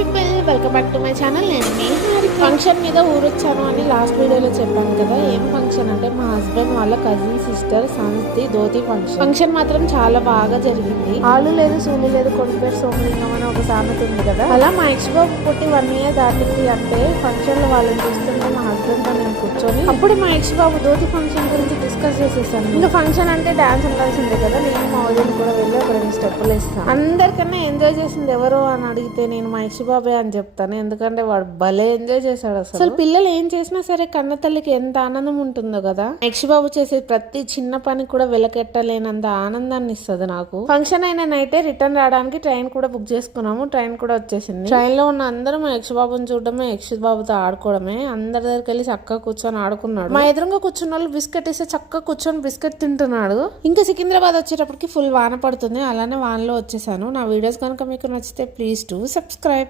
People, welcome back to my channel. నేను మీ function మీద ఊరొచ్చాను అని లాస్ట్ వీడియోలో చెప్పాను కదా. ఏం ఫంక్షన్ అంటే మా హస్బెండ్ వాళ్ళ cousin sister Sons dhoti function మాత్రం చాలా బాగా జరిగింది. ఆలు లేదు సూలు లేదు కొడుకుపేరు సోమలింగం అని ఒక సామెత ఉంది కదా. అలా మా ఎక్స్ బాబు పుట్టి 1 year దాటింది అంటే ఫంక్షన్ లో వాళ్ళని చూస్తుంటే మా హస్బెండ్ తో నేను కూర్చొని అప్పుడు మా ఎక్స్ బాబు ధోతి ఫంక్షన్ గురించి డిస్కస్ చేసేసాను. ఇంకా ఫంక్షన్ అంటే డాన్స్ ఉండాల్సిందే కదా. నేను మా వదిన కూడా వెళ్ళి ఒక 2 స్టెప్పులు వేస్తాను. అందరికన్నా ఎంజాయ్ చేసింది ఎవరో అని అడిగితే నేను మా యక్షి బాబాయ్ అని చెప్తాను. ఎందుకంటే వాడు భలే ఎంజాయ్ చేశాడు. అసలు పిల్లలు ఏం చేసినా సరే కన్న తల్లికి ఎంత ఆనందం ఉంటుందో కదా. యక్షి బాబు చేసే ప్రతి చిన్న పని కూడా వెలకెట్టలేనంత ఆనందాన్ని ఇస్తుంది నాకు. ఫంక్షన్ అయిన నైటే రిటర్న్ రావడానికి ట్రైన్ కూడా బుక్ చేసుకున్నాము. ట్రైన్ కూడా వచ్చేసింది. ట్రైన్ లో ఉన్న అందరూ మా యక్షి బాబుని చూడడమే, యక్షి బాబుతో ఆడుకోవడమే. అందరి దగ్గరికి వెళ్ళి చక్కగా కూర్చొని ఆడుకున్నాడు. మా ఎదురుగా కూర్చున్న వాళ్ళు బిస్కెట్ ఇస్తే చక్కగా కూర్చొని బిస్కెట్ తింటున్నాడు. ఇంకా సికింద్రాబాద్ వచ్చేటప్పటికి ఫుల్ వాన పడుతుంది. అలానే వానలో వచ్చేసాను. నా వీడియోస్ కనుక మీకు నచ్చితే ప్లీజ్ టు సబ్స్క్రైబ్.